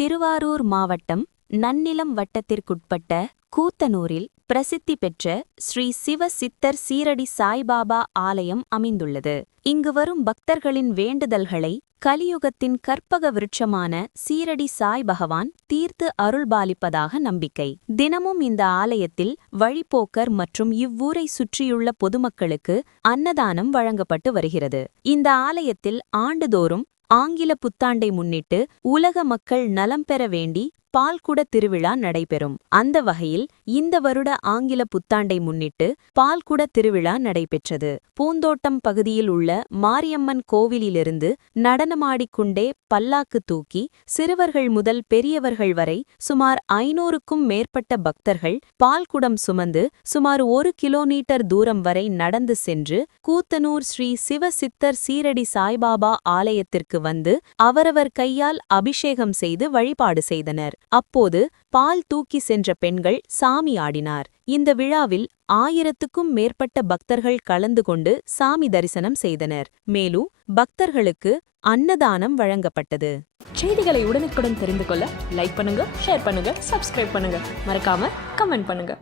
திருவாரூர் மாவட்டம் நன்னிலம் வட்டத்திற்குட்பட்ட கூத்தனூரில் பிரசித்தி பெற்ற ஸ்ரீ சிவ சித்தர் சீரடி சாய்பாபா ஆலயம் அமைந்துள்ளது. இங்கு வரும் பக்தர்களின் வேண்டுதல்களை கலியுகத்தின் கற்பக விருட்சமான சீரடி சாய் பகவான் தீர்த்து அருள்பாலிப்பதாக நம்பிக்கை. தினமும் இந்த ஆலயத்தில் வழிப்போக்கர் மற்றும் இவ்வூரை சுற்றியுள்ள பொதுமக்களுக்கு அன்னதானம் வழங்கப்பட்டு வருகிறது. இந்த ஆலயத்தில் ஆண்டுதோறும் ஆங்கில புத்தாண்டை முன்னிட்டு உலக மக்கள் நலம் பெற வேண்டி பால்குட திருவிழா நடைபெறும். அந்த வகையில் இந்த வருட ஆங்கில புத்தாண்டை முன்னிட்டு பால்குட திருவிழா நடைபெற்றது. பூந்தோட்டம் பகுதியில் உள்ள மாரியம்மன் கோவிலிலிருந்து நடனமாடிக்கொண்டே பல்லாக்கு தூக்கி சிறுவர்கள் முதல் பெரியவர்கள் வரை சுமார் ஐநூறுக்கும் மேற்பட்ட பக்தர்கள் பால்குடம் சுமந்து சுமார் ஒரு கிலோமீட்டர் தூரம் வரை நடந்து சென்று கூத்தனூர் ஸ்ரீ சிவசித்தர் சீரடி சாய்பாபா ஆலயத்திற்கு வந்து அவரவர் கையால் அபிஷேகம் செய்து வழிபாடு செய்தனர். அப்போது பால் தூக்கி சென்ற பெண்கள் சாமி ஆடினார். இந்த விழாவில் ஆயிரத்துக்கும் மேற்பட்ட பக்தர்கள் கலந்து கொண்டு சாமி தரிசனம் செய்தனர். மேலும் பக்தர்களுக்கு அன்னதானம் வழங்கப்பட்டது. செய்திகளை உடனுக்குடன் தெரிந்து கொள்ள லைக் பண்ணுங்க ஷேர் பண்ணுங்க சப்ஸ்கிரைப் பண்ணுங்க. மறக்காம கமெண்ட் பண்ணுங்க.